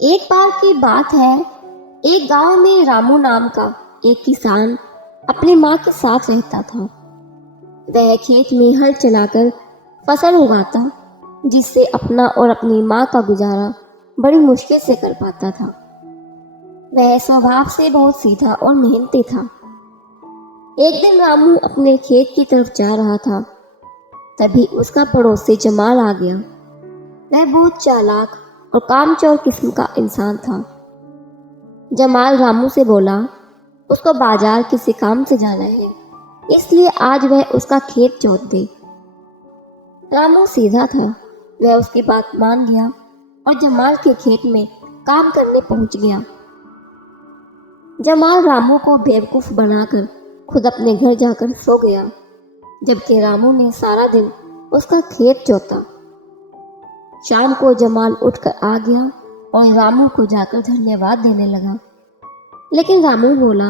एक बार की बात है, एक गांव में रामू नाम का एक किसान अपनी माँ के साथ रहता था। वह खेत में हल चलाकर फसल उगाता, जिससे अपना और अपनी माँ का गुजारा बड़ी मुश्किल से कर पाता था। वह स्वभाव से बहुत सीधा और मेहनती था। एक दिन रामू अपने खेत की तरफ जा रहा था, तभी उसका पड़ोसी जमाल आ गया। वह बहुत चालाक और कामचोर किस्म का इंसान था। जमाल रामू से बोला, उसको बाजार किसी काम से जाना है, इसलिए आज वह उसका खेत जोत दे। रामू सीधा था, वह उसकी बात मान गया और जमाल के खेत में काम करने पहुंच गया। जमाल रामू को बेवकूफ़ बनाकर खुद अपने घर जाकर सो गया, जबकि रामू ने सारा दिन उसका खेत जोता। शाम को जमाल उठकर आ गया और रामू को जाकर धन्यवाद देने लगा। लेकिन रामू बोला,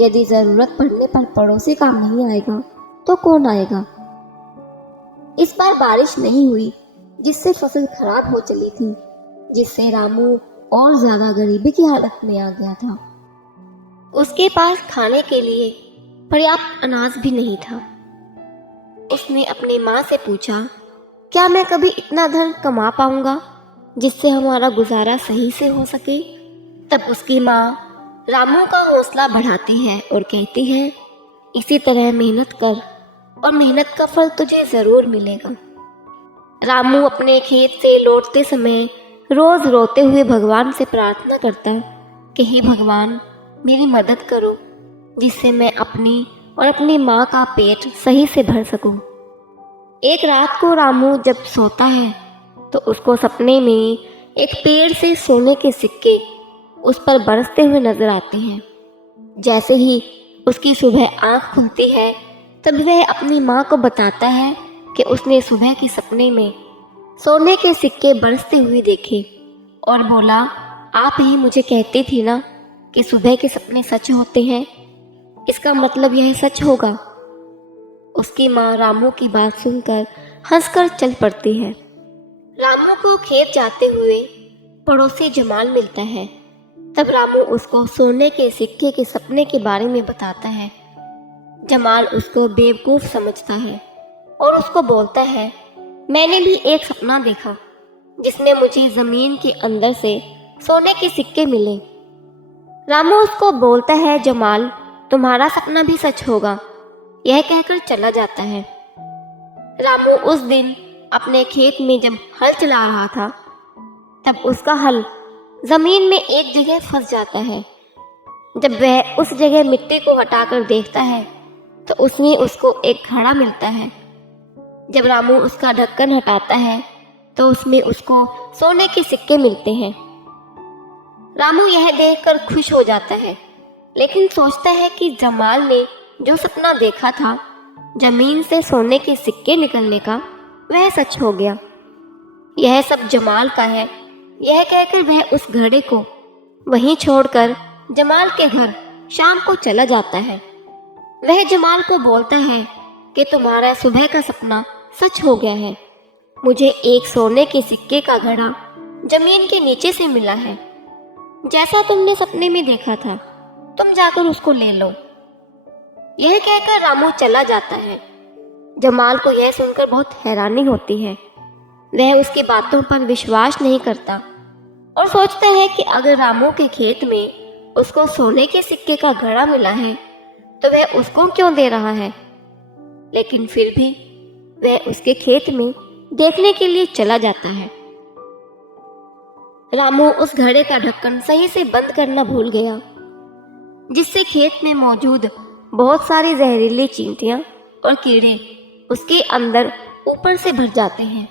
यदि ज़रूरत पड़ने पर पड़ोसी काम नहीं आएगा तो कौन आएगा। इस बार बारिश नहीं हुई, जिससे फसल खराब हो चली थी, जिससे रामू और ज़्यादा गरीबी की हालत में आ गया था। उसके पास खाने के लिए पर्याप्त अनाज भी नहीं था। उसने अपनी माँ से पूछा, क्या मैं कभी इतना धन कमा पाऊंगा जिससे हमारा गुजारा सही से हो सके। तब उसकी माँ रामू का हौसला बढ़ाती है और कहती है, इसी तरह मेहनत कर और मेहनत का फल तुझे ज़रूर मिलेगा। रामू अपने खेत से लौटते समय रोज़ रोते हुए भगवान से प्रार्थना करता कि हे भगवान, मेरी मदद करो, जिससे मैं अपनी और अपनी माँ का पेट सही से भर सकूं। एक रात को रामू जब सोता है तो उसको सपने में एक पेड़ से सोने के सिक्के उस पर बरसते हुए नजर आते हैं। जैसे ही उसकी सुबह आंख खुलती है, तब वह अपनी माँ को बताता है कि उसने सुबह के सपने में सोने के सिक्के बरसते हुए देखे और बोला, आप ही मुझे कहती थी ना कि सुबह के सपने सच होते हैं, इसका मतलब यह सच होगा। उसकी माँ रामू की बात सुनकर हंसकर चल पड़ती है। रामू को खेत जाते हुए पड़ोसी जमाल मिलता है। तब रामू उसको सोने के सिक्के के सपने के बारे में बताता है। जमाल उसको बेवकूफ़ समझता है और उसको बोलता है, मैंने भी एक सपना देखा जिसमें मुझे ज़मीन के अंदर से सोने के सिक्के मिले। रामू उसको बोलता है, जमाल, तुम्हारा सपना भी सच होगा। यह कहकर चला जाता है। रामू उस दिन अपने खेत में जब हल चला रहा था, तब उसका हल जमीन में एक जगह फंस जाता है। जब वह उस जगह मिट्टी को हटाकर देखता है तो उसमें उसको एक घड़ा मिलता है। जब रामू उसका ढक्कन हटाता है तो उसमें उसको सोने के सिक्के मिलते हैं। रामू यह देखकर खुश हो जाता है, लेकिन सोचता है कि जमाल ने जो सपना देखा था जमीन से सोने के सिक्के निकलने का, वह सच हो गया। यह सब जमाल का है। यह कहकर वह उस घड़े को वहीं छोड़कर जमाल के घर शाम को चला जाता है। वह जमाल को बोलता है कि तुम्हारा सुबह का सपना सच हो गया है। मुझे एक सोने के सिक्के का घड़ा जमीन के नीचे से मिला है। जैसा तुमने सपने में देखा था, तुम जाकर उसको ले लो। यह कहकर रामू चला जाता है। जमाल को यह सुनकर बहुत हैरानी होती है। वह उसकी बातों पर विश्वास नहीं करता और सोचता है कि अगर रामू के खेत में उसको सोने के सिक्के का घड़ा मिला है तो वह उसको क्यों दे रहा है। लेकिन फिर भी वह उसके खेत में देखने के लिए चला जाता है। रामू उस घड़े का ढक्कन सही से बंद करना भूल गया, जिससे खेत में मौजूद बहुत सारी जहरीली चींटियां और कीड़े उसके अंदर ऊपर से भर जाते हैं।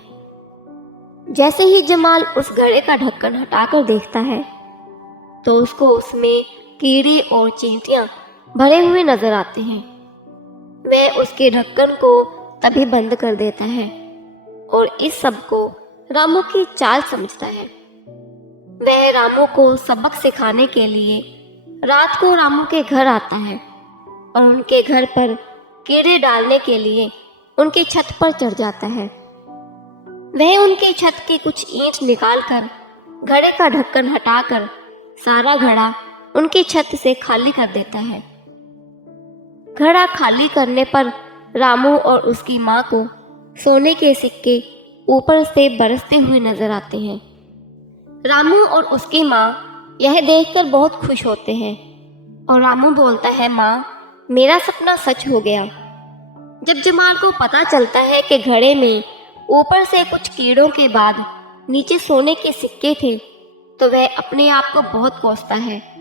जैसे ही जमाल उस घड़े का ढक्कन हटाकर देखता है तो उसको उसमें कीड़े और चींटियां भरे हुए नजर आते हैं। वह उसके ढक्कन को तभी बंद कर देता है और इस सब को रामू की चाल समझता है। वह रामू को सबक सिखाने के लिए रात को रामू के घर आता है और उनके घर पर कीड़े डालने के लिए उनकी छत पर चढ़ जाता है। वह उनकी छत की कुछ ईंट निकालकर घड़े का ढक्कन हटाकर सारा घड़ा उनकी छत से खाली कर देता है। घड़ा खाली करने पर रामू और उसकी माँ को सोने के सिक्के ऊपर से बरसते हुए नजर आते हैं। रामू और उसकी माँ यह देखकर बहुत खुश होते हैं और रामू बोलता है, माँ, मेरा सपना सच हो गया। जब जमाल को पता चलता है कि घड़े में ऊपर से कुछ कीड़ों के बाद नीचे सोने के सिक्के थे, तो वह अपने आप को बहुत कोसता है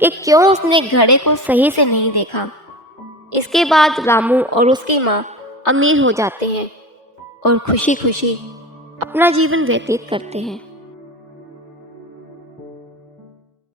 कि क्यों उसने घड़े को सही से नहीं देखा। इसके बाद रामू और उसकी माँ अमीर हो जाते हैं और खुशी खुशी अपना जीवन व्यतीत करते हैं।